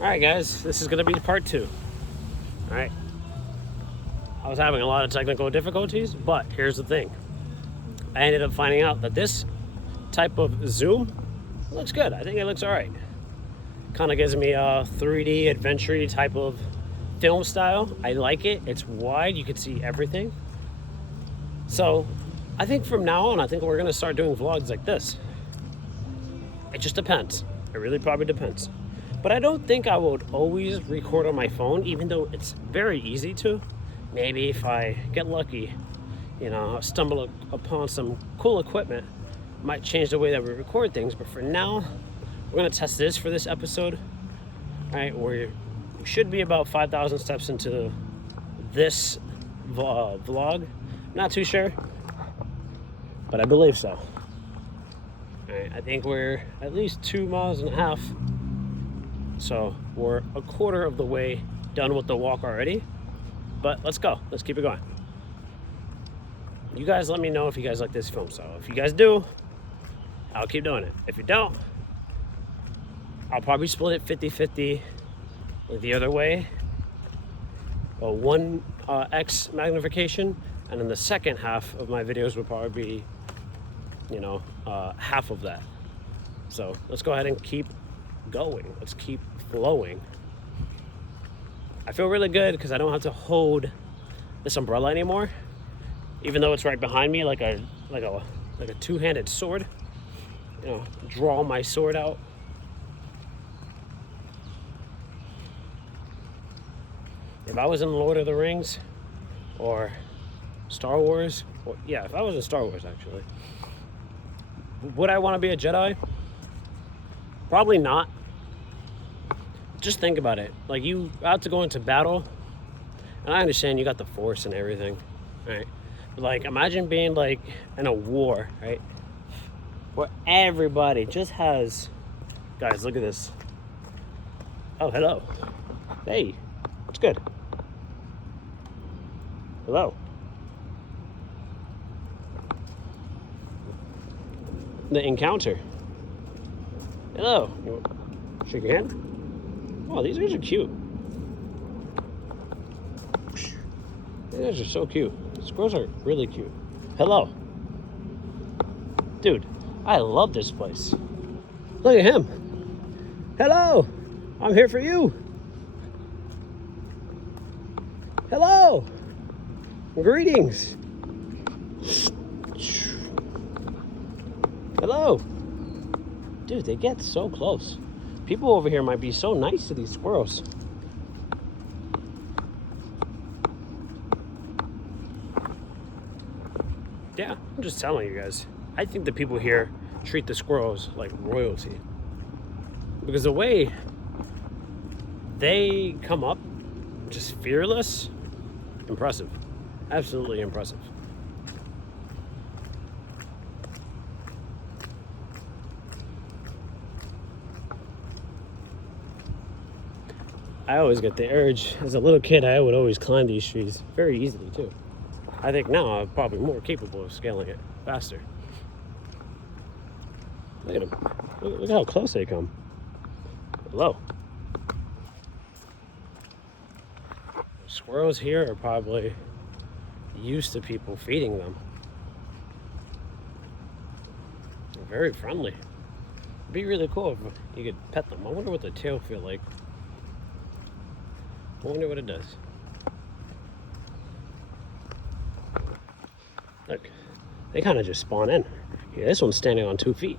All right, guys, this is going to be part 2. All right. I was having a lot of technical difficulties, but here's the thing. I ended up finding out that this type of zoom looks good. I think it looks all right. Kind of gives me a 3D adventure type of film style. I like it. It's wide. You can see everything. So I think from now on, I think we're going to start doing vlogs like this. It just depends. It really probably depends. But I don't think I would always record on my phone, even though it's very easy to. Maybe if I get lucky, stumble upon some cool equipment, might change the way that we record things. But for now, we're gonna test this for this episode. All right, we should be about 5,000 steps into this vlog. Not too sure, but I believe so. All right, I think we're at least 2.5 miles. So we're a quarter of the way done with the walk already, but let's go. Let's keep it going. You guys let me know if you guys like this film. So if you guys do, I'll keep doing it. If you don't, I'll probably split it 50-50 the other way. 1x magnification, and then the second half of my videos would probably be, half of that. So let's go ahead and keep going. Let's keep flowing. I feel really good because I don't have to hold this umbrella anymore, even though it's right behind me like a two-handed sword. Draw my sword out. If I was in Lord of the Rings or Star Wars, if I was in Star Wars actually, would I want to be a Jedi? Probably not. Just think about it. Like, you out to go into battle, and I understand you got the Force and everything, right? But like, imagine being like in a war, right? Where everybody just has, guys, look at this. Oh, hello. Hey, what's good? Hello. The encounter. Hello. Shake your hand. Oh, these guys are cute. These guys are so cute. Squirrels are really cute. Hello. Dude, I love this place. Look at him. Hello. I'm here for you. Hello. Greetings. Hello. Dude, they get so close. People over here might be so nice to these squirrels. Yeah, I'm just telling you guys. I think the people here treat the squirrels like royalty. Because the way they come up, just fearless, impressive. Absolutely impressive. I always get the urge. As a little kid, I would always climb these trees very easily too. I think now I'm probably more capable of scaling it faster. Look at them. Look how close they come. Hello. Squirrels here are probably used to people feeding them. They're very friendly. It'd be really cool if you could pet them. I wonder what the tail feel like. I wonder what it does. Look, they kind of just spawn in. Yeah, this one's standing on 2 feet.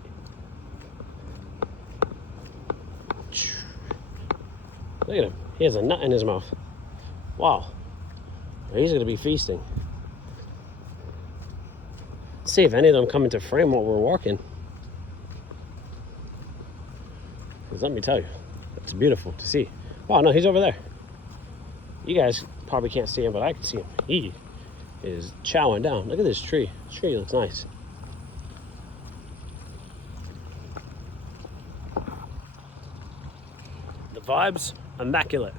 Look at him. He has a nut in his mouth. Wow. He's going to be feasting. Let's see if any of them come into frame while we're walking. Because let me tell you, it's beautiful to see. Wow, no, he's over there. You guys probably can't see him, but I can see him. He is chowing down. Look at this tree. This tree looks nice. The vibe's immaculate.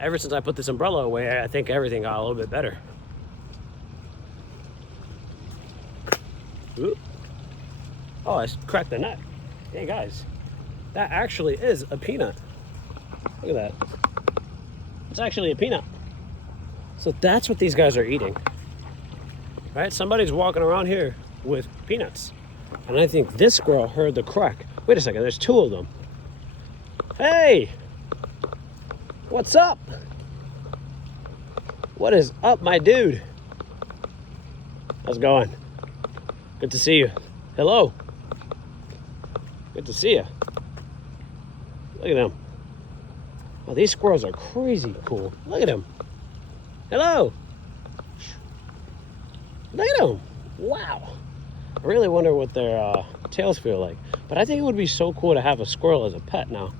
Ever since I put this umbrella away, I think everything got a little bit better. Ooh. Oh, I cracked the nut. Hey guys, that actually is a peanut. Look at that. It's actually a peanut. So that's what these guys are eating. Right? Somebody's walking around here with peanuts. And I think this squirrel heard the crack. Wait a second, there's two of them. Hey! What's up? What is up, my dude? How's it going? Good to see you. Hello. Good to see you. Look at them. Oh, these squirrels are crazy cool. Look at them. Hello. Look at them. Wow. I really wonder what their tails feel like. But I think it would be so cool to have a squirrel as a pet now.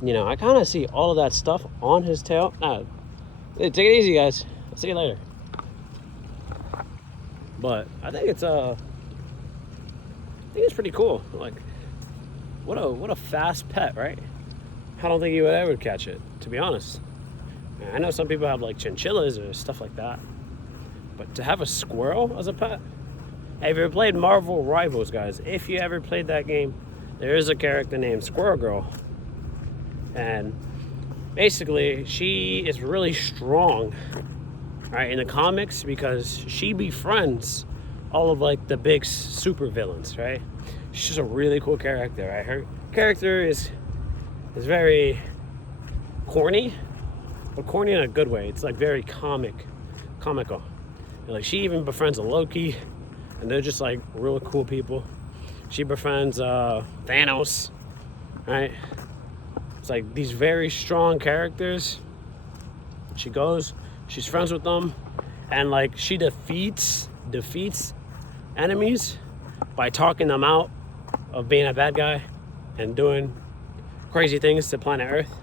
You know, I kind of see all of that stuff on his tail. Hey, take it easy, guys. I'll see you later. But I think it's pretty cool. Like, what a fast pet, right? I don't think you would ever catch it, to be honest. I know some people have like chinchillas or stuff like that, but to have a squirrel as a pet. Hey, have you ever played Marvel Rivals, guys? If you ever played that game, there is a character named Squirrel Girl, and basically she is really strong, right, in the comics because she befriends all of like the big super villains, right? She's a really cool character, right? Her character is very corny, but corny in a good way. It's like very comical. And like she even befriends a Loki, and they're just like real cool people. She befriends Thanos, right? It's like these very strong characters. She's friends with them, and like she defeats enemies by talking them out of being a bad guy and doing crazy things to planet Earth.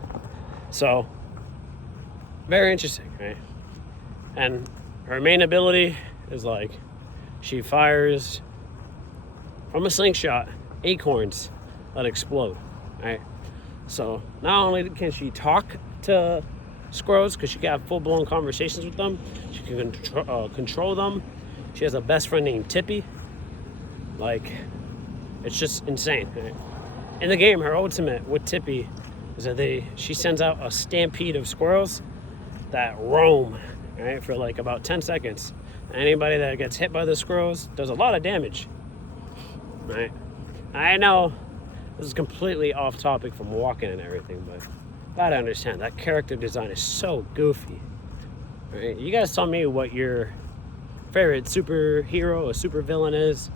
So very interesting, right? And her main ability is like she fires from a slingshot acorns that explode, right? So not only can she talk to squirrels, because she can have full-blown conversations with them, she can control them. She has a best friend named Tippy. Like, it's just insane, right? In the game, her ultimate with Tippy is that she sends out a stampede of squirrels that roam, right, for like about 10 seconds. Anybody that gets hit by the squirrels does a lot of damage, right? I know this is completely off topic from walking and everything, but you gotta understand that character design is so goofy, right? You guys tell me what your favorite superhero or supervillain is.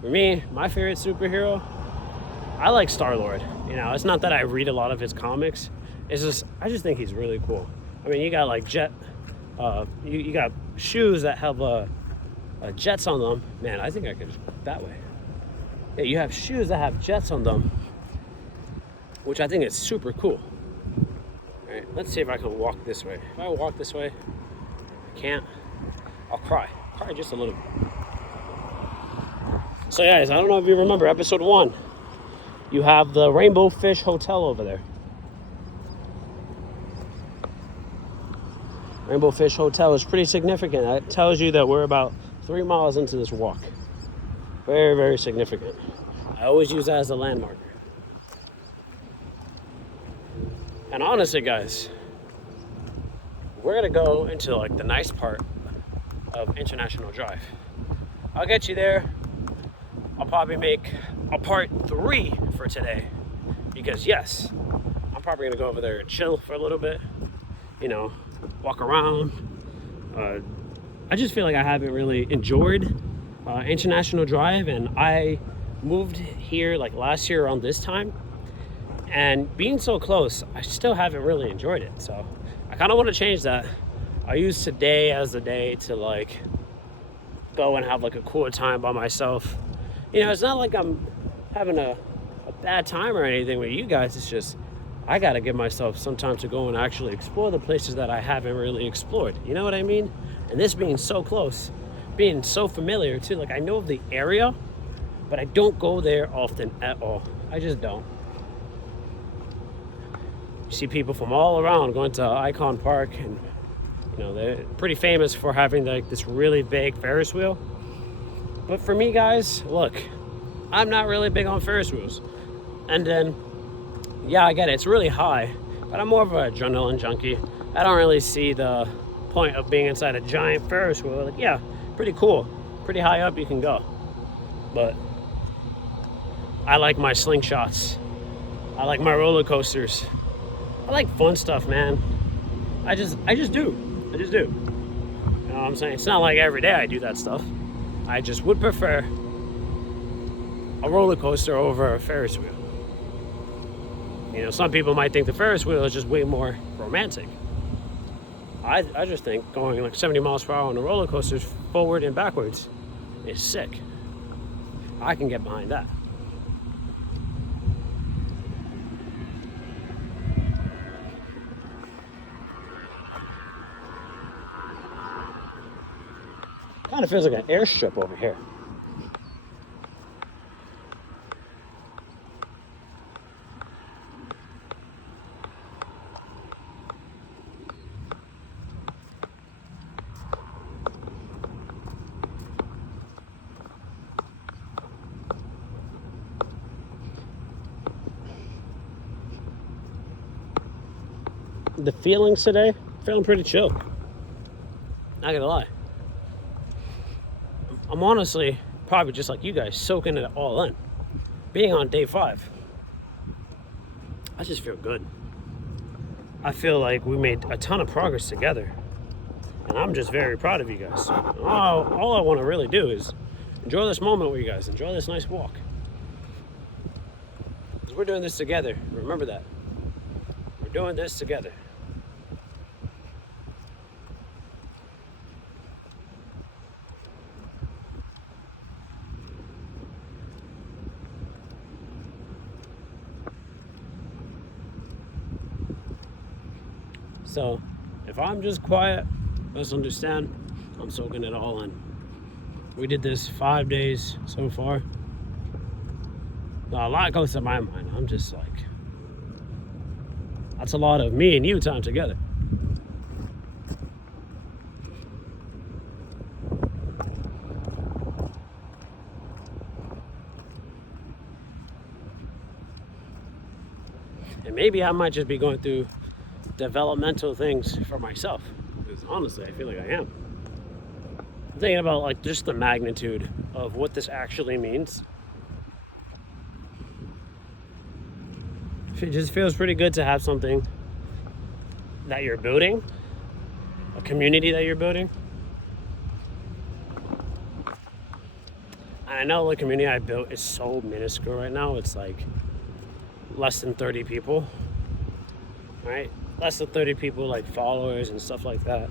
For me, my favorite superhero, I like Star-Lord. You know, it's not that I read a lot of his comics. It's just, I just think he's really cool. I mean, you got like you got shoes that have jets on them. Man, I think I could just go that way. Yeah, you have shoes that have jets on them, which I think is super cool. All right, let's see if I can walk this way. If I walk this way, I can't. I'll cry just a little bit. So guys, I don't know if you remember episode 1. You have the Rainbow Fish Hotel over there. Rainbow Fish Hotel is pretty significant. It tells you that we're about 3 miles into this walk. Very, very significant. I always use that as a landmark. And honestly, guys, we're gonna go into like the nice part of International Drive. I'll get you there. I'll probably make a part 3 for today, because yes, I'm probably gonna go over there and chill for a little bit, you know, walk around. I just feel like I haven't really enjoyed International Drive, and I moved here like last year around this time, and being so close, I still haven't really enjoyed it. So I kind of want to change that. I use today as the day to like go and have like a cool time by myself. You know, it's not like I'm having a bad time or anything with you guys. It's just I gotta give myself some time to go and actually explore the places that I haven't really explored. You know what I mean? And this being so close, being so familiar too, like I know of the area, but I don't go there often at all. I just don't. You see people from all around going to Icon Park, and you know, they're pretty famous for having like this really big Ferris wheel. But for me, guys, look, I'm not really big on Ferris wheels. And then, yeah, I get it. It's really high, but I'm more of an adrenaline junkie. I don't really see the point of being inside a giant Ferris wheel. Like, yeah, pretty cool. Pretty high up you can go. But I like my slingshots. I like my roller coasters. I like fun stuff, man. I just do. I just do. You know what I'm saying? It's not like every day I do that stuff. I just would prefer a roller coaster over a Ferris wheel. You know, some people might think the Ferris wheel is just way more romantic. I just think going like 70 miles per hour on the roller coasters forward and backwards is sick. I can get behind that. Kind of feels like an airstrip over here. The feelings today, feeling pretty chill. Not gonna lie. I'm honestly probably just like you guys, soaking it all in. Being on day 5, I just feel good. I feel like we made a ton of progress together. And I'm just very proud of you guys. All I want to really do is enjoy this moment with you guys. Enjoy this nice walk. Because we're doing this together. Remember that. We're doing this together. So, if I'm just quiet, let's understand, I'm soaking it all in. We did this 5 days so far. A lot goes to my mind. I'm just like, that's a lot of me and you time together. And maybe I might just be going through developmental things for myself, because honestly I feel like I am. I'm thinking about like just the magnitude of what this actually means. It just feels pretty good to have something that you're building, a community that you're building. And I know the community I built is so minuscule right now. It's like less than 30 people, right? Less than 30 people, like followers and stuff like that.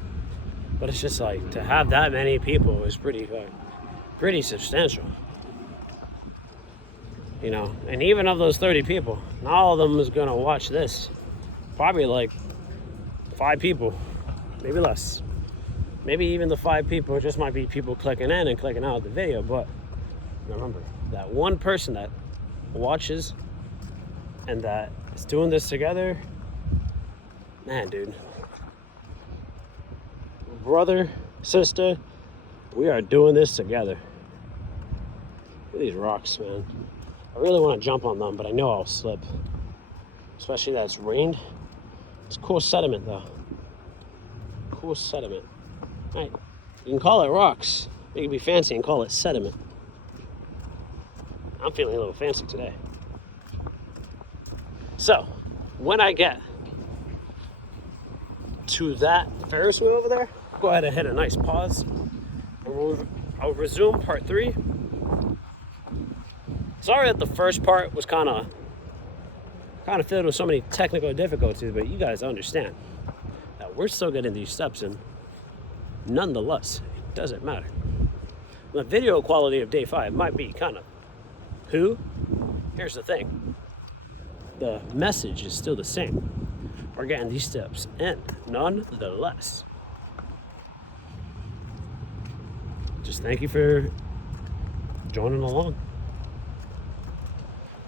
But it's just like, to have that many people is pretty substantial. You know, and even of those 30 people, not all of them is gonna watch this. Probably like 5 people, maybe less. Maybe even the 5 people just might be people clicking in and clicking out of the video. But remember, that one person that watches and that is doing this together, man, dude. Brother, sister, we are doing this together. Look at these rocks, man. I really want to jump on them, but I know I'll slip. Especially that it's rained. It's cool sediment, though. Cool sediment. Right. You can call it rocks. You can be fancy and call it sediment. I'm feeling a little fancy today. So, when I get to that Ferris wheel over there, go ahead and hit a nice pause. And I'll resume part 3. Sorry that the first part was kind of filled with so many technical difficulties, but you guys understand that we're still getting these steps in. Nonetheless, it doesn't matter. The video quality of day 5 might be kind of poo. Here's the thing. The message is still the same. We're getting these steps in, nonetheless. Just thank you for joining along.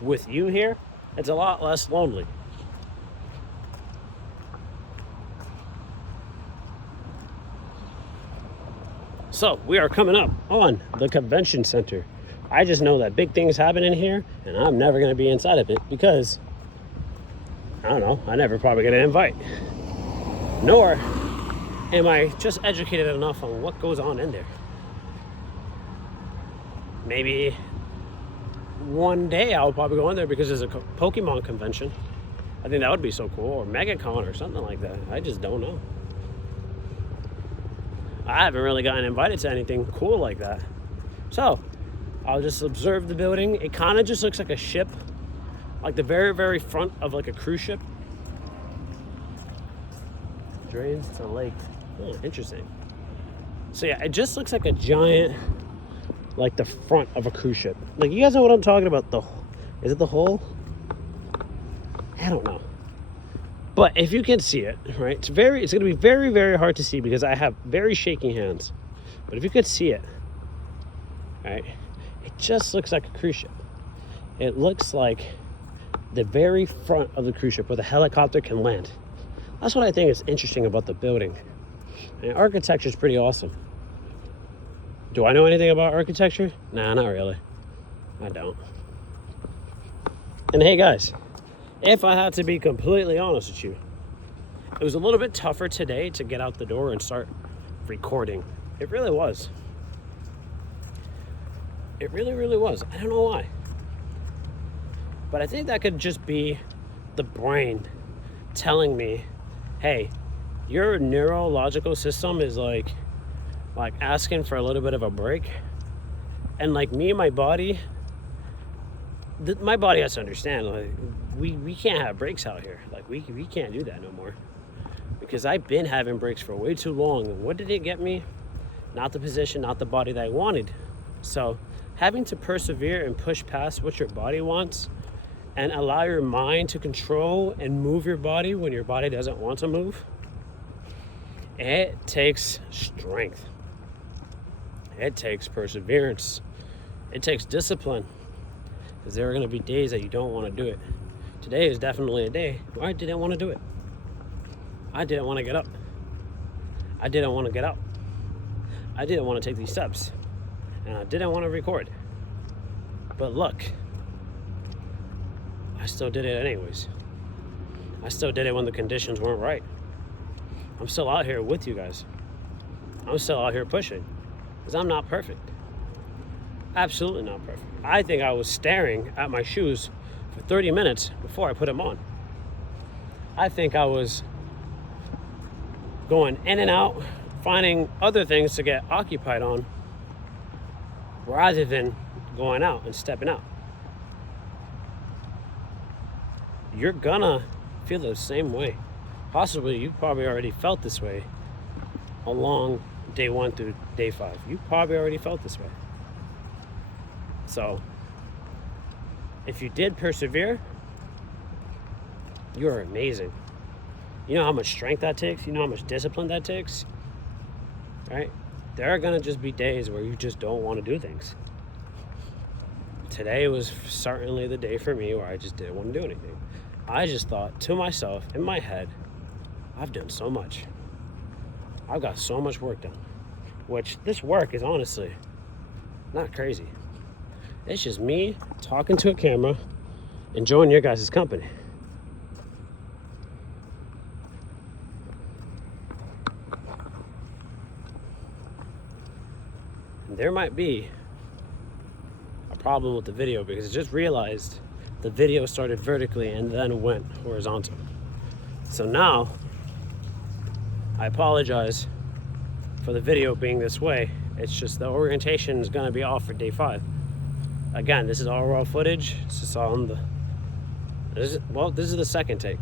With you here, it's a lot less lonely. So we are coming up on the convention center I just know that big things happen in here, and I'm never going to be inside of it because, I don't know, I never probably get an invite. Nor am I just educated enough on what goes on in there. Maybe one day I'll probably go in there because there's a Pokemon convention. I think that would be so cool, or MegaCon or something like that. I just don't know. I haven't really gotten invited to anything cool like that. So I'll just observe the building. It kind of just looks like a ship, like the very, very front of like a cruise ship. Drains to lake. Oh, interesting. So yeah, it just looks like a giant, like the front of a cruise ship. Like, you guys know what I'm talking about? Is it the hull? I don't know. But if you can see it, right? It's going to be very, very hard to see because I have very shaky hands. But if you could see it, right? It just looks like a cruise ship. It looks like the very front of the cruise ship where the helicopter can land. That's what I think is interesting about the building. And architecture is pretty awesome. Do I know anything about architecture? Nah, not really. I don't. And hey guys, if I had to be completely honest with you, it was a little bit tougher today to get out the door and start recording. It really was. It really, really was. I don't know why. But I think that could just be the brain telling me, hey, your neurological system is like asking for a little bit of a break. And like me and my body, my body has to understand, like, we can't have breaks out here. Like, we can't do that no more. Because I've been having breaks for way too long. What did it get me? Not the position, not the body that I wanted. So having to persevere and push past what your body wants and allow your mind to control and move your body when your body doesn't want to move, it takes strength. It takes perseverance. It takes discipline. Because there are going to be days that you don't want to do it. Today is definitely a day where I didn't want to do it. I didn't want to get up. I didn't want to get out. I didn't want to take these steps. And I didn't want to record. But look, I still did it anyways. I still did it when the conditions weren't right. I'm still out here with you guys. I'm still out here pushing. Because I'm not perfect. Absolutely not perfect. I think I was staring at my shoes for 30 minutes before I put them on. I think I was going in and out, finding other things to get occupied on, rather than going out and stepping out. You're gonna feel the same way. Possibly you probably already felt this way along day 1 through day 5. You probably already felt this way. So if you did persevere, you're amazing. You know how much strength that takes? You know how much discipline that takes? Right? There are gonna just be days where you just don't want to do things. Today was certainly the day for me where I just didn't want to do anything. I just thought to myself, in my head, I've done so much. I've got so much work done. Which, this work is honestly not crazy. It's just me talking to a camera, enjoying your guys' company. And there might be a problem with the video because I just realized the video started vertically and then went horizontal. So now, I apologize for the video being this way. It's just the orientation is gonna be off for day 5. Again, this is all raw footage. It's just on the, this is the second take.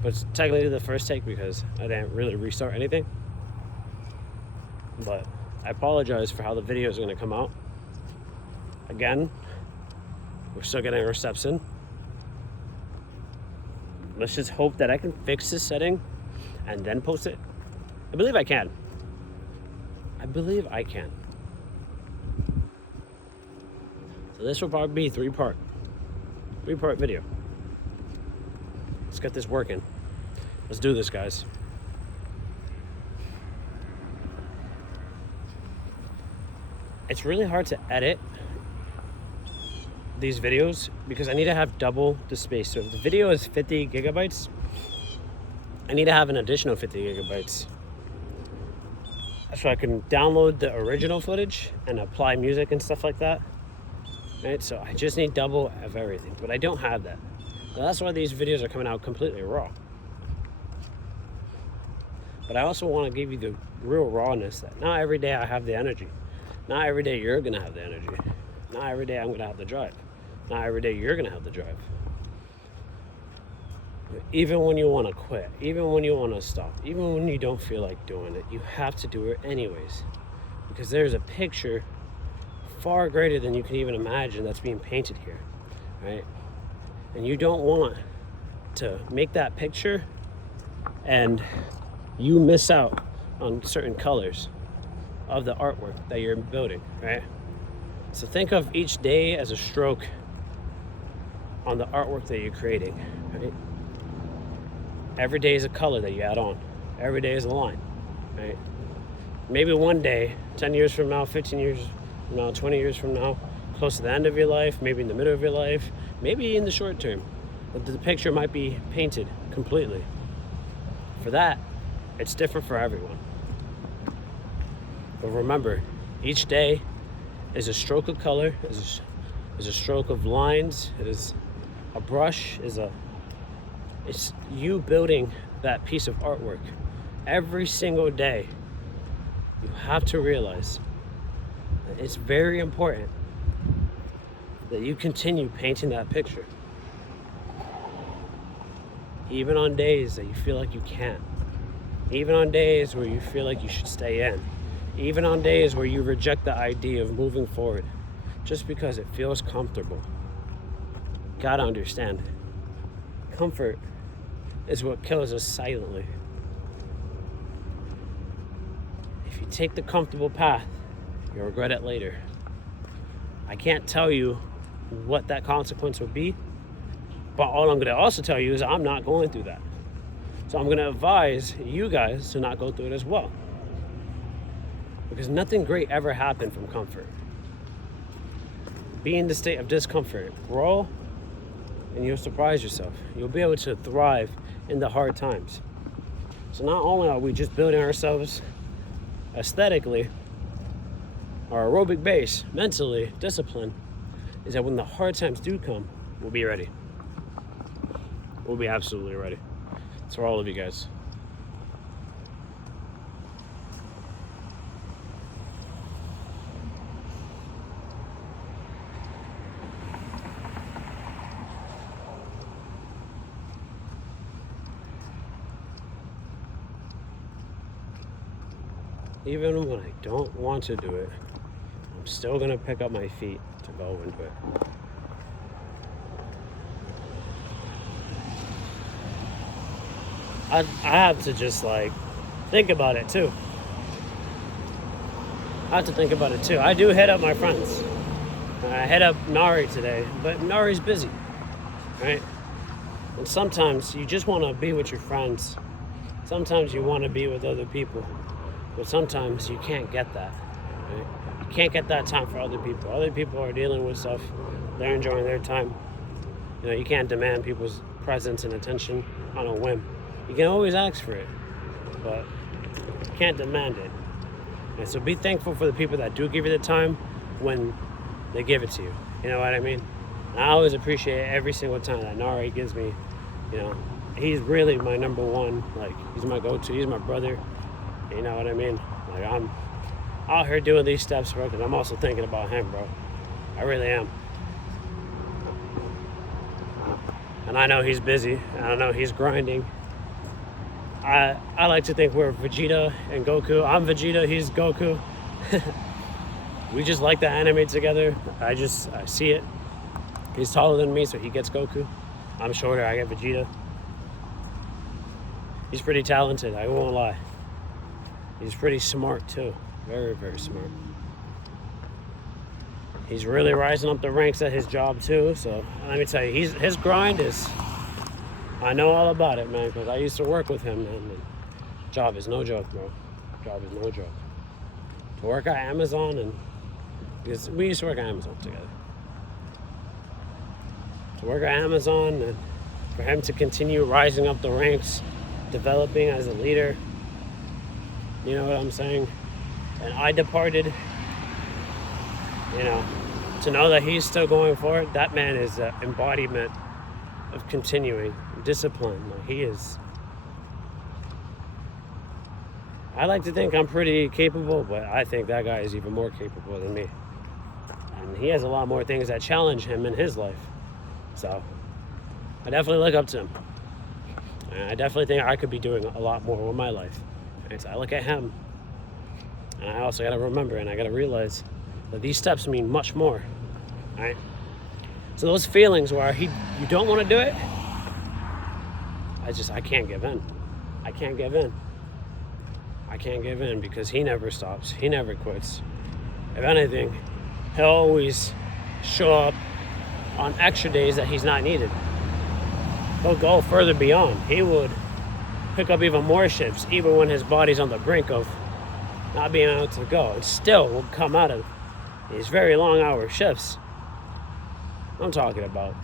But it's technically the first take because I didn't really restart anything. But I apologize for how the video is gonna come out. Again, we're still getting a reception. Let's just hope that I can fix this setting and then post it. I believe I can. I believe I can. So this will probably be three-part video. Let's get this working. Let's do this, guys. It's really hard to edit these videos because I need to have double the space. So if the video is 50 gigabytes, I need to have an additional 50 gigabytes. So I can download the original footage and apply music and stuff like that. Right? So I just need double of everything, but I don't have that. So that's why these videos are coming out completely raw. But I also want to give you the real rawness that not every day I have the energy. Not every day you're going to have the energy. Not every day I'm going to have the drive. Not every day you're going to have the drive. But even when you want to quit, even when you want to stop, even when you don't feel like doing it, you have to do it anyways. Because there's a picture far greater than you can even imagine that's being painted here, right? And you don't want to make that picture and you miss out on certain colors of the artwork that you're building, right? So think of each day as a stroke on the artwork that you're creating, right? Every day is a color that you add on. Every day is a line, right? Maybe one day, 10 years from now, 15 years from now, 20 years from now, close to the end of your life, maybe in the middle of your life, maybe in the short term, the picture might be painted completely. For that, it's different for everyone. But remember, each day is a stroke of color, is a stroke of lines, it is a brush, it's you building that piece of artwork. Every single day, you have to realize that it's very important that you continue painting that picture. Even on days that you feel like you can't. Even on days where you feel like you should stay in. Even on days where you reject the idea of moving forward just because it feels comfortable. Gotta understand, comfort is what kills us silently. If you take the comfortable path, you'll regret it later. I can't tell you what that consequence will be, but all I'm gonna also tell you is I'm not going through that. So I'm gonna advise you guys to not go through it as well. Because nothing great ever happened from comfort. Be in the state of discomfort, grow, and you'll surprise yourself. You'll be able to thrive in the hard times. So not only are we just building ourselves aesthetically, our aerobic base, mentally, discipline, is that when the hard times do come, we'll be ready. We'll be absolutely ready. It's for all of you guys. Even when I don't want to do it, I'm still gonna pick up my feet to go into it. I have to just think about it too. I have to think about it too. I do hit up my friends. I hit up Nari today, but Nari's busy, right? And sometimes you just want to be with your friends. Sometimes you want to be with other people, but sometimes you can't get that, right? You can't get that time for other people. Other people are dealing with stuff. They're enjoying their time. You can't demand people's presence and attention on a whim. You can always ask for it, but you can't demand it. And so be thankful for the people that do give you the time when they give it to you. You know what I mean? And I always appreciate every single time that Nari gives me, he's really my number one. He's my go-to. He's my brother. You know what I mean? I'm out here doing these steps, bro, because I'm also thinking about him, bro. I really am. And I know he's busy. And I know he's grinding. I like to think we're Vegeta and Goku. I'm Vegeta, he's Goku. We just like to animate together. I see it. He's taller than me, so he gets Goku. I'm shorter, I get Vegeta. He's pretty talented, I won't lie. He's pretty smart too. Very, very smart. He's really rising up the ranks at his job too, so let me tell you, his grind is... I know all about it, man, because I used to work with him, man. And job is no joke, bro. Job is no joke. To work at Amazon, because we used to work at Amazon together. work at Amazon and for him to continue rising up the ranks, developing as a leader. You know what I'm saying? And I departed. You know, to know that he's still going for it, that man is an embodiment of continuing discipline. Like, he is. I like to think I'm pretty capable, but I think that guy is even more capable than me. And he has a lot more things that challenge him in his life. So I definitely look up to him. And I definitely think I could be doing a lot more with my life. And so I look at him, and I also got to remember and I got to realize that these steps mean much more. All right? So those feelings where you don't want to do it, I can't give in. I can't give in. I can't give in because he never stops. He never quits. If anything, he'll always show up on extra days that he's not needed. He'll go further beyond. He would pick up even more shifts, even when his body's on the brink of not being able to go. And still will come out of these very long hour shifts. I'm talking about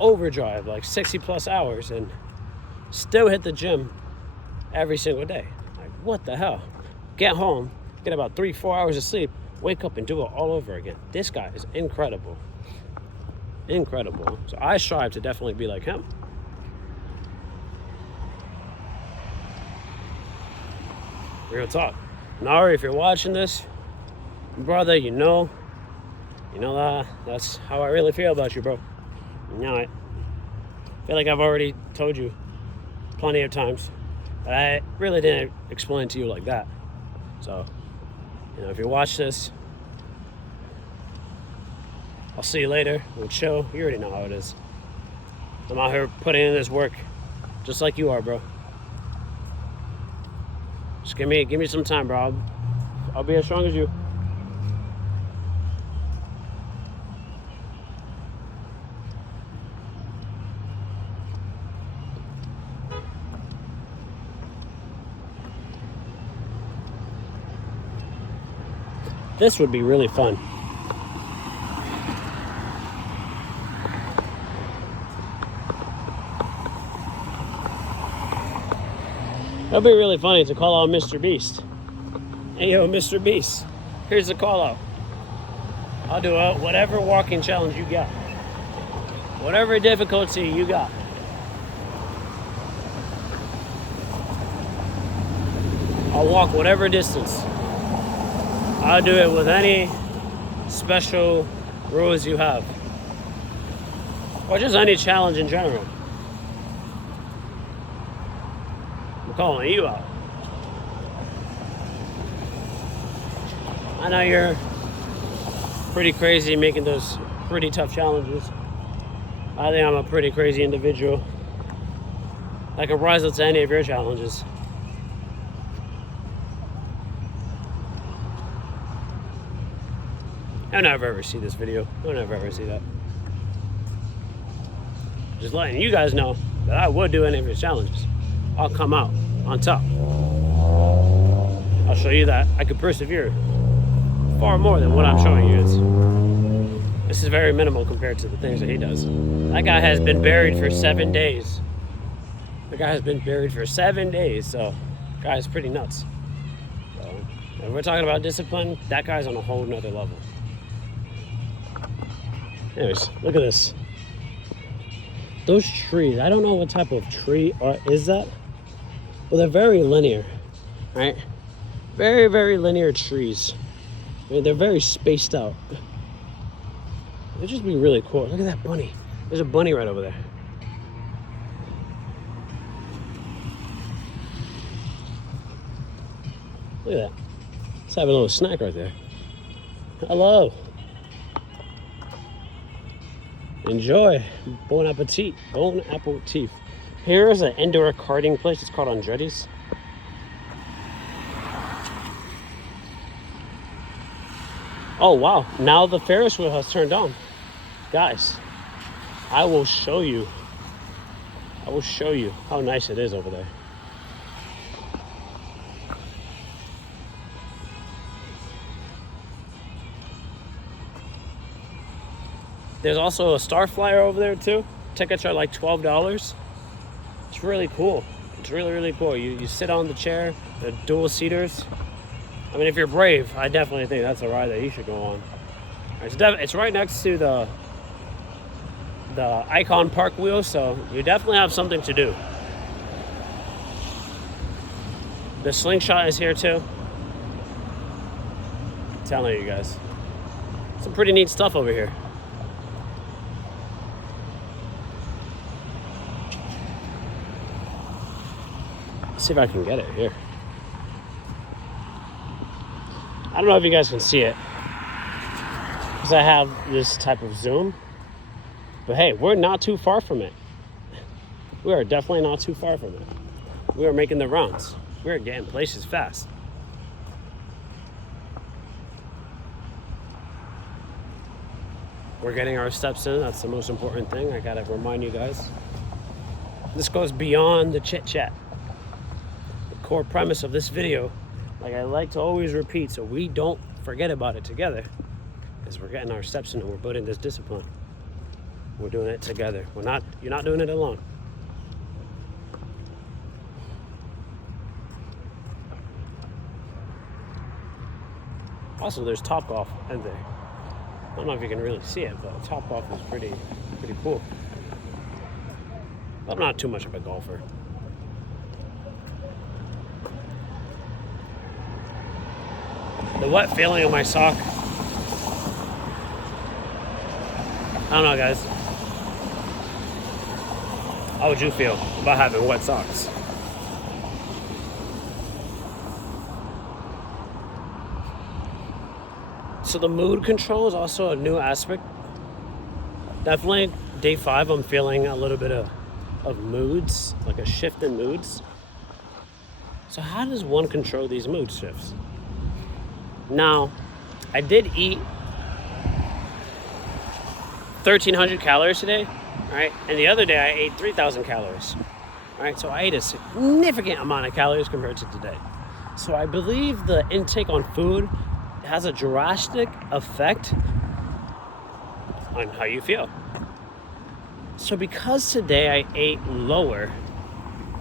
overdrive, like 60 plus hours, and still hit the gym every single day. Like, what the hell? Get home, get about 3-4 hours of sleep, wake up and do it all over again. This guy is incredible. Incredible. So I strive to definitely be like him. Real talk. Nari, if you're watching this, brother, you know that's how I really feel about you, bro. You know it. I feel like I've already told you plenty of times, but I really didn't explain to you like that. So, if you watch this, I'll see you later. We'll chill. You already know how it is. I'm out here putting in this work just like you are, bro. Just give me some time, bro. I'll be as strong as you. This would be really fun. That'd be really funny to call out Mr. Beast. Hey, yo, Mr. Beast, here's the call out. I'll do whatever walking challenge you got. Whatever difficulty you got. I'll walk whatever distance. I'll do it with any special rules you have. Or just any challenge in general. I'm calling you out. I know you're pretty crazy making those pretty tough challenges. I think I'm a pretty crazy individual that can rise up to any of your challenges. I'll never ever see this video. I'll never ever see that. Just letting you guys know that I would do any of his challenges. I'll come out on top. I'll show you that I could persevere far more than what I'm showing you. This is very minimal compared to the things that he does. That guy has been buried for 7 days. The guy has been buried for 7 days, so the guy is pretty nuts. So, if we're talking about discipline, that guy's on a whole nother level. Anyways, look at this. Those trees, I don't know what type of tree is that, but they're very linear, right? Very, very linear trees. I mean, they're very spaced out. It'd just be really cool. Look at that bunny. There's a bunny right over there. Look at that. Let's have a little snack right there. Hello. Enjoy. Bon appetit. Bon appetit. Here's an indoor karting place. It's called Andretti's. Oh, wow. Now the Ferris wheel has turned on. Guys, I will show you how nice it is over there. There's also a star flyer over there too. Tickets are like $12. It's really cool. It's really, really cool. You sit on the chair, the dual seaters. I mean, if you're brave, I definitely think that's a ride that you should go on. It's right next to the Icon Park wheel, so you definitely have something to do. The slingshot is here too. I'm telling you guys. Some pretty neat stuff over here. Let's see if I can get it here. I don't know if you guys can see it because I have this type of zoom. But hey, we're not too far from it. We are definitely not too far from it. We are making the rounds. We're getting places fast. We're getting our steps in. That's the most important thing. I gotta remind you guys. This goes beyond the chit chat. The core premise of this video, like I like to always repeat so we don't forget about it together, is we're getting our steps in and we're building this discipline. We're doing it together. You're not doing it alone. Also, there's Topgolf in there. I don't know if you can really see it, but Topgolf is pretty cool. I'm not too much of a golfer. The wet feeling of my sock. I don't know, guys. How would you feel about having wet socks? So the mood control is also a new aspect. Definitely day 5, I'm feeling a little bit of moods, like a shift in moods. So how does one control these mood shifts? Now, I did eat 1,300 calories today, right? And the other day I ate 3,000 calories, right? So I ate a significant amount of calories compared to today. So I believe the intake on food has a drastic effect on how you feel. So because today I ate lower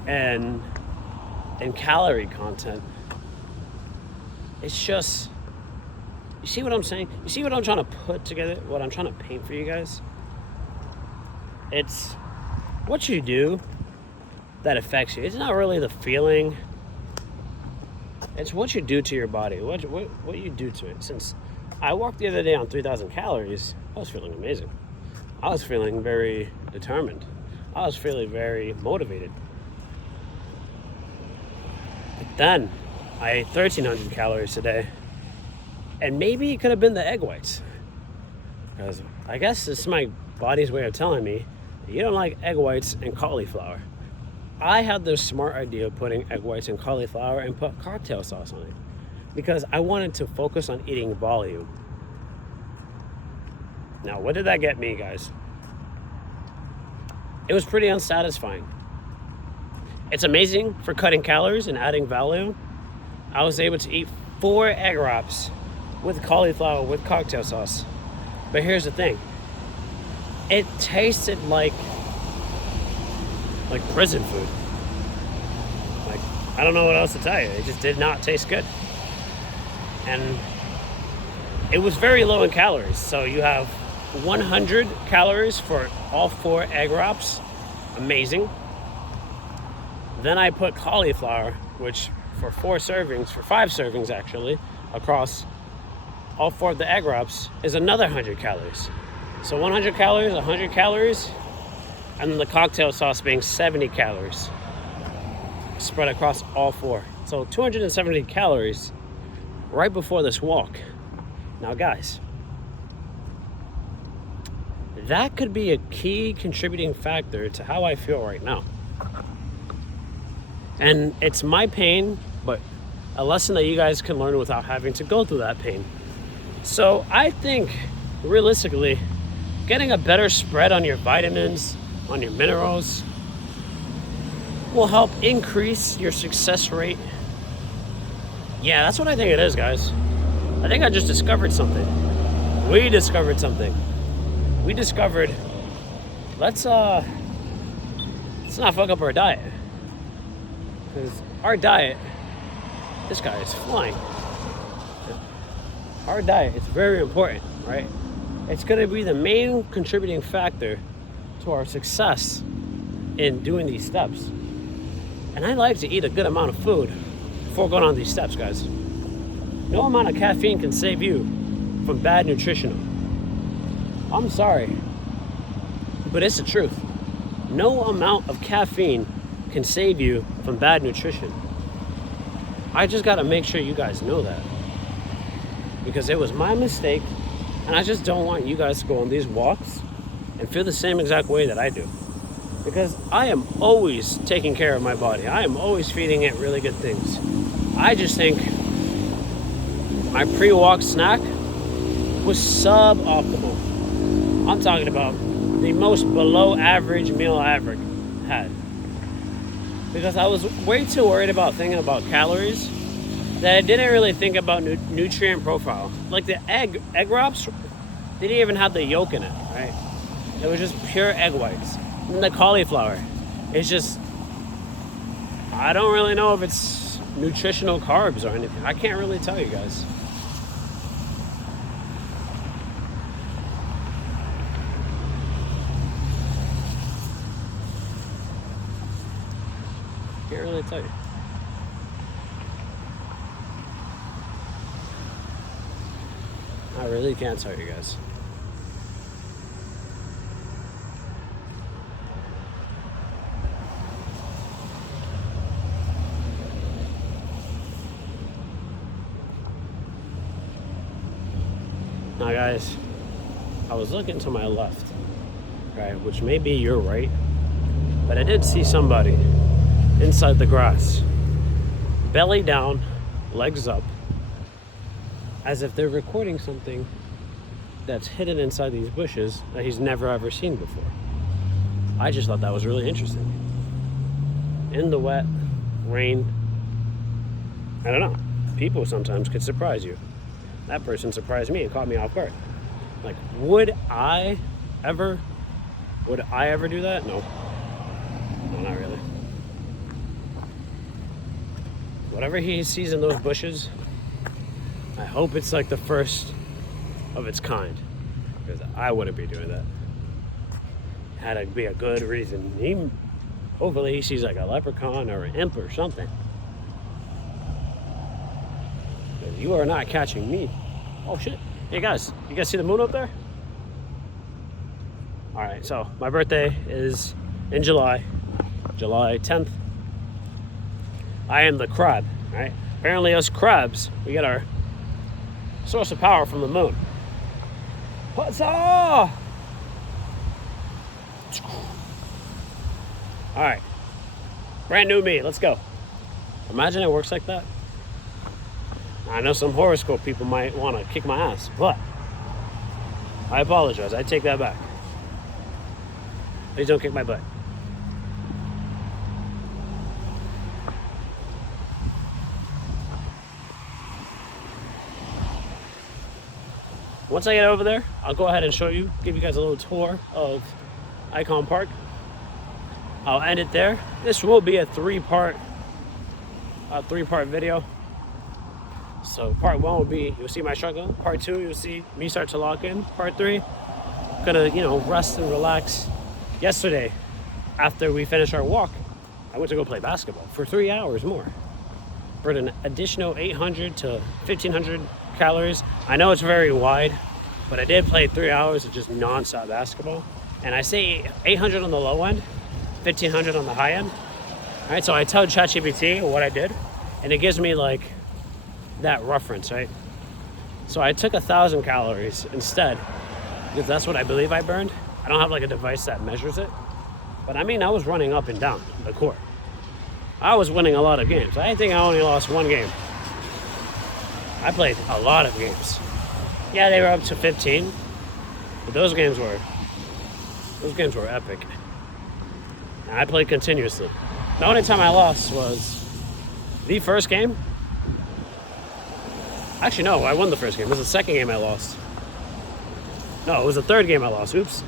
in calorie content, it's just, you see what I'm saying? You see what I'm trying to put together? What I'm trying to paint for you guys? It's what you do that affects you. It's not really the feeling. It's what you do to your body. What you do to it. Since I walked the other day on 3,000 calories, I was feeling amazing. I was feeling very determined. I was feeling very motivated. But then I ate 1,300 calories today. And maybe it could have been the egg whites. Because I guess this is my body's way of telling me that you don't like egg whites and cauliflower. I had the smart idea of putting egg whites and cauliflower and put cocktail sauce on it. Because I wanted to focus on eating volume. Now, what did that get me, guys? It was pretty unsatisfying. It's amazing for cutting calories and adding value. I was able to eat 4 egg wraps with cauliflower with cocktail sauce. But here's the thing. It tasted like prison food. Like, I don't know what else to tell you. It just did not taste good. And it was very low in calories. So you have 100 calories for all 4 egg wraps. Amazing. Then I put cauliflower, which for 5 servings actually, across all 4 of the egg wraps is another 100 calories. So 100 calories, 100 calories, and then the cocktail sauce being 70 calories spread across all 4. So 270 calories right before this walk. Now, guys, that could be a key contributing factor to how I feel right now. And it's my pain, but a lesson that you guys can learn without having to go through that pain. So I think, realistically, getting a better spread on your vitamins, on your minerals, will help increase your success rate. Yeah, that's what I think it is, guys. I think I just discovered something. We discovered something. We discovered let's not fuck up our diet. Because our diet, this guy is flying. Our diet is very important, right? It's going to be the main contributing factor to our success in doing these steps. And I like to eat a good amount of food before going on these steps, guys. No amount of caffeine can save you from bad nutrition. I'm sorry, but it's the truth. No amount of caffeine can save you from bad nutrition. I just gotta make sure you guys know that. Because it was my mistake, and I just don't want you guys to go on these walks and feel the same exact way that I do. Because I am always taking care of my body. I am always feeding it really good things. I just think my pre-walk snack was suboptimal. I'm talking about the most below average meal I ever had. Because I was way too worried about thinking about calories that I didn't really think about nutrient profile. Like the egg wraps, they didn't even have the yolk in it, right? It was just pure egg whites. And the cauliflower, it's just, I don't really know if it's nutritional carbs or anything. I can't really tell you guys. Can't really tell you. I really can't tell you guys. Now guys, I was looking to my left, right, which may be your right, but I did see somebody inside the grass, belly down, legs up, as if they're recording something that's hidden inside these bushes that he's never ever seen before. I just thought that was really interesting. In the wet, rain, I don't know, people sometimes could surprise you. That person surprised me and caught me off guard. Like, would I ever do that? No, not really. Whatever he sees in those bushes, I hope it's like the first of its kind, because I wouldn't be doing that. Had to be a good reason. Hopefully he sees like a leprechaun or an imp or something. You are not catching me. Oh shit. Hey guys, you guys see the moon up there? Alright, so my birthday is in July 10th. I am the crab, right? Apparently us crabs, we get our source of power from the moon. Huzzah! Alright. Brand new me, let's go. Imagine it works like that. I know some horoscope people might want to kick my ass, but I apologize. I take that back. Please don't kick my butt. Once I get over there, I'll go ahead and show you, give you guys a little tour of Icon Park. I'll end it there. This will be a three-part video. So part one will be, you'll see my struggle. Part two, you'll see me start to lock in. Part three, gonna, rest and relax. Yesterday, after we finished our walk, I went to go play basketball for 3 hours more. For an additional 800 to 1,500 calories. I know it's very wide, but I did play 3 hours of just non-stop basketball. And I say 800 on the low end, 1,500 on the high end. All right, so I tell ChatGPT what I did, and it gives me like that reference, right? So I took 1,000 calories instead, because that's what I believe I burned. I don't have like a device that measures it, but I mean, I was running up and down the court. I was winning a lot of games. I think I only lost one game. I played a lot of games. Yeah, they were up to 15, but those games were epic. And I played continuously. The only time I lost was the first game. Actually, no, I won the first game. It was the second game I lost. No, it was the third game I lost. Oops.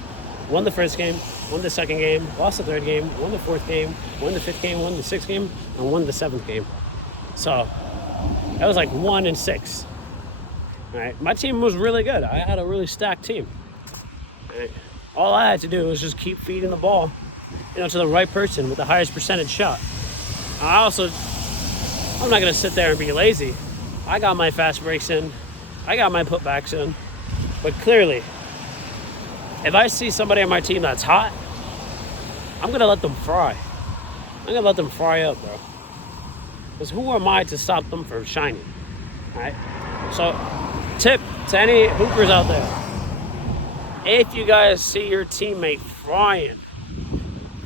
Won the first game. won the second game, lost the third game, won the fourth game, won the fifth game, won the sixth game, and won the seventh game. So that was like 1-6. All right, my team was really good. I had a really stacked team. All right. All I had to do was just keep feeding the ball, to the right person with the highest percentage shot. I'm not gonna sit there and be lazy. I got my fast breaks in, I got my putbacks in, but clearly, if I see somebody on my team that's hot, I'm gonna let them fry. I'm gonna let them fry up, bro. Because who am I to stop them from shining? All right. So, tip to any hoopers out there: if you guys see your teammate frying,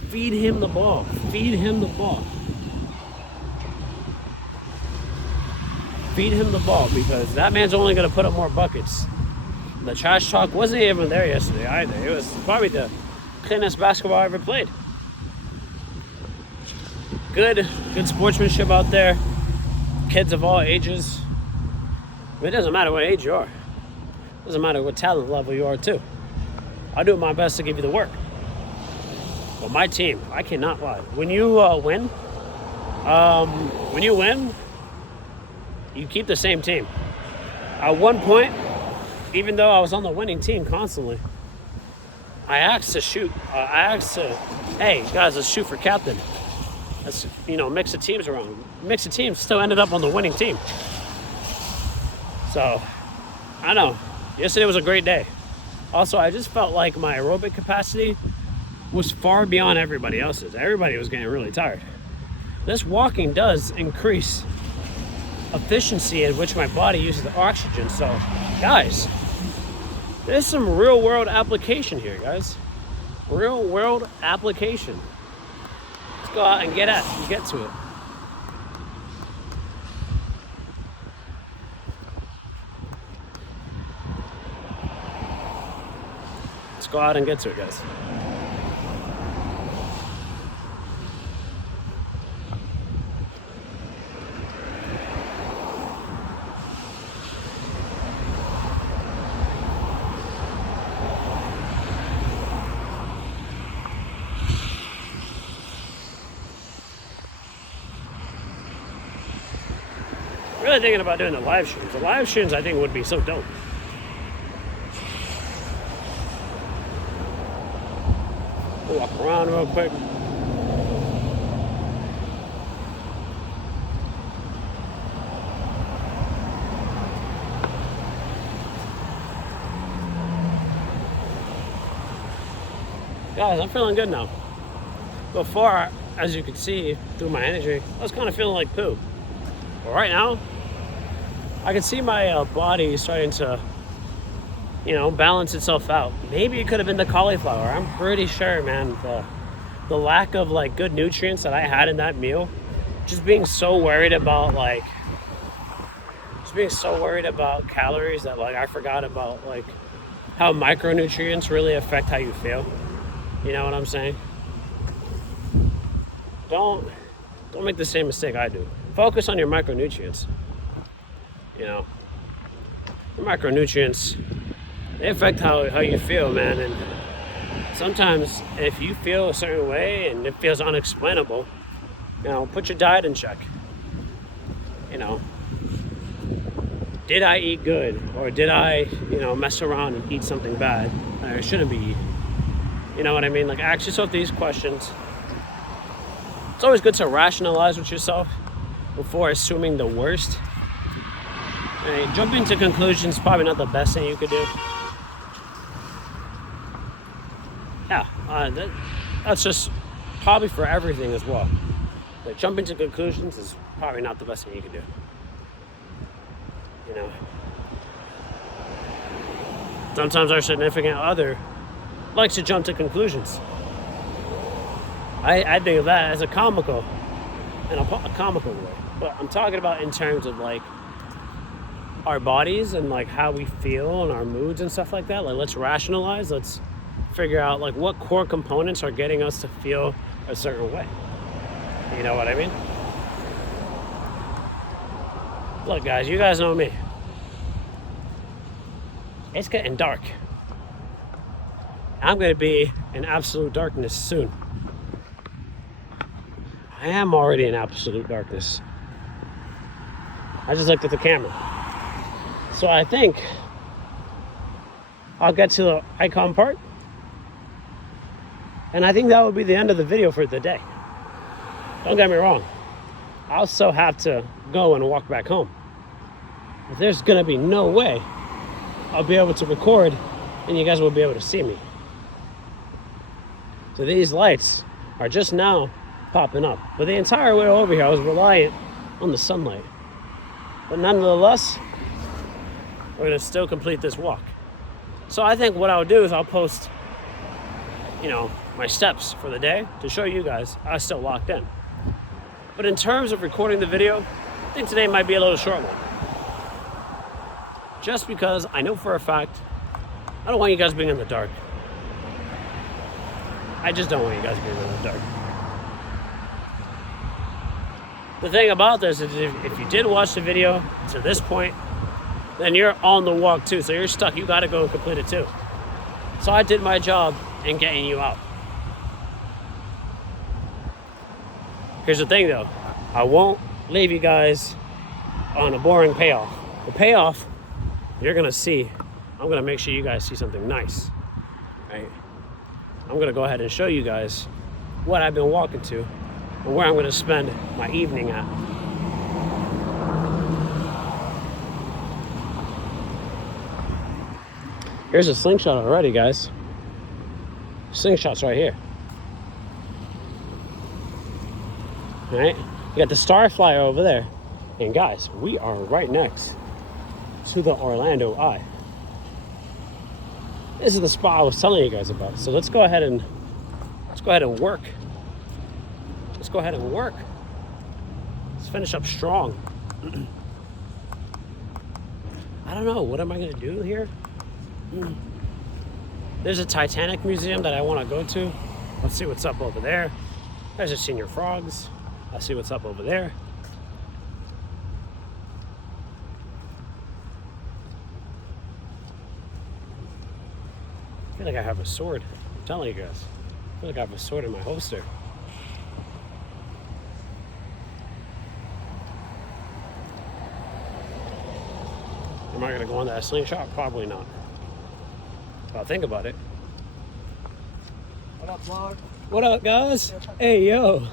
feed him the ball. Feed him the ball. Feed him the ball, because that man's only going to put up more buckets. The trash talk wasn't even there yesterday either. It was probably the cleanest basketball I ever played. Good sportsmanship out there. Kids of all ages. It doesn't matter what age you are. It doesn't matter what talent level you are too. I'll do my best to give you the work. But my team, I cannot lie. When you win, you keep the same team. At one point, even though I was on the winning team constantly, I asked to shoot. Hey guys, let's shoot for captain. Let's mix the teams around. Mix the teams, still ended up on the winning team. So, I know. Yesterday was a great day. Also, I just felt like my aerobic capacity was far beyond everybody else's. Everybody was getting really tired. This walking does increase efficiency in which my body uses the oxygen. So, guys, there's some real world application here, guys. Real world application. Let's go out and get to it. Let's go out and get to it, guys. Really thinking about doing the live streams. The live streams I think would be so dope. We'll walk around real quick. Guys, I'm feeling good now. Before, as you can see through my energy, I was kind of feeling like poo. But right now, I can see my body starting to, balance itself out. Maybe it could have been the cauliflower. I'm pretty sure, man, the lack of good nutrients that I had in that meal, just being so worried about calories that I forgot about how micronutrients really affect how you feel. You know what I'm saying? Don't make the same mistake I do. Focus on your micronutrients. Your micronutrients, they affect how you feel, man. And sometimes if you feel a certain way and it feels unexplainable, put your diet in check. Did I eat good, or did I mess around and eat something bad that I shouldn't be eating? You know what I mean? Ask yourself these questions. It's always good to rationalize with yourself before assuming the worst. Jumping to conclusions is probably not the best thing you could do. Yeah, that's just probably for everything as well. Jumping to conclusions is probably not the best thing you could do. Sometimes our significant other likes to jump to conclusions. I think of that as a comical way. But I'm talking about in terms of our bodies and how we feel and our moods and stuff like that. Let's rationalize. Let's figure out what core components are getting us to feel a certain way. You know what I mean? Look, guys, you guys know me. It's getting dark. I'm going to be in absolute darkness soon. I am already in absolute darkness. I just looked at the camera. So I think I'll get to the icon part. And I think that would be the end of the video for the day. Don't get me wrong. I'll still have to go and walk back home. But there's going to be no way I'll be able to record and you guys will be able to see me. So these lights are just now popping up. But the entire way over here, I was reliant on the sunlight. But nonetheless, we're gonna still complete this walk. So I think what I'll do is I'll post, my steps for the day to show you guys I still locked in. But in terms of recording the video, I think today might be a little short one. Just because I know for a fact, I don't want you guys being in the dark. I just don't want you guys being in the dark. The thing about this is if you did watch the video to this point, then you're on the walk too. So you're stuck. You got to go and complete it too. So I did my job in getting you out. Here's the thing though. I won't leave you guys on a boring payoff. The payoff, you're going to see, I'm going to make sure you guys see something nice. Right? I'm going to go ahead and show you guys what I've been walking to and where I'm going to spend my evening at. Here's a slingshot already, guys. Slingshot's right here. All right, you got the Star Flyer over there. And guys, we are right next to the Orlando Eye. This is the spot I was telling you guys about. So let's go ahead and work. Let's go ahead and work. Let's finish up strong. I don't know, what am I gonna do here? There's a Titanic museum that I want to go to. Let's see what's up over there. There's a Senior Frogs. Let's see what's up over there. I feel like I have a sword. I'm telling you guys. I feel like I have a sword in my holster. Am I going to go on that slingshot? Probably not. I'll think about it. What up, vlog? What up, guys? Hey, yo.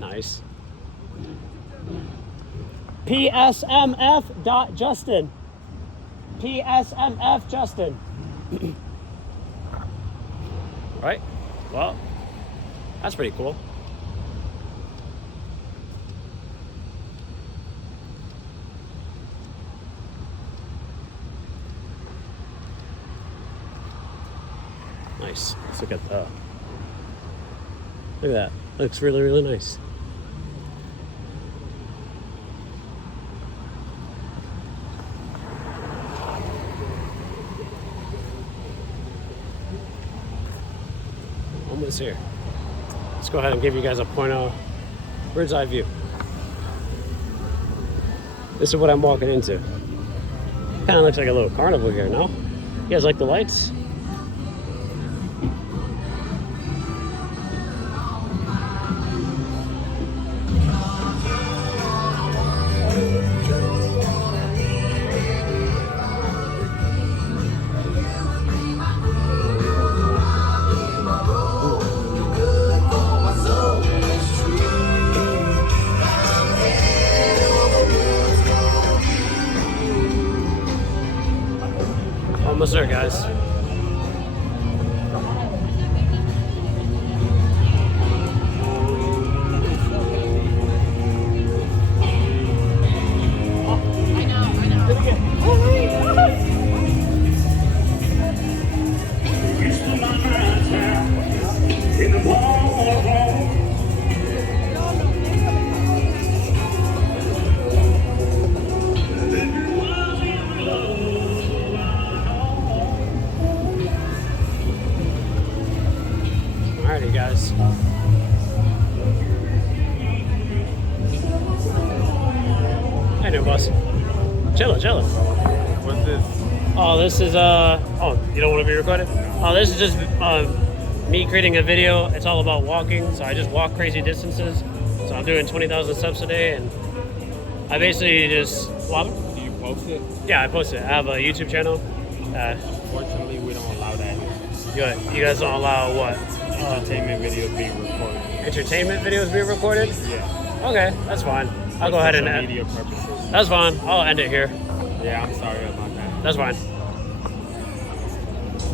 Nice. PSMF.justin. PSMF.justin. Right? Well, that's pretty cool. Nice. Let's look at that. Look at that. Looks really, really nice. Almost here. Let's go ahead and give you guys a bird's eye view. This is what I'm walking into. Kind of looks like a little carnival here, no? You guys like the lights? Almost there, guys. Alrighty, guys. How you doing, boss? Chillin'. What's this? Oh, this is oh, you don't want to be recorded? Oh, this is just me creating a video. It's all about walking, so I just walk crazy distances. So I'm doing 20,000 steps a day, and I basically just walk. Do you post it? Yeah, I post it. I have a YouTube channel. Unfortunately, we don't allow that here. You guys don't allow what? Entertainment videos being recorded. Entertainment videos being recorded? Yeah. Okay, that's fine. I'll go ahead and social media purposes. That's fine. I'll end it here. Yeah, I'm sorry about that. That's fine.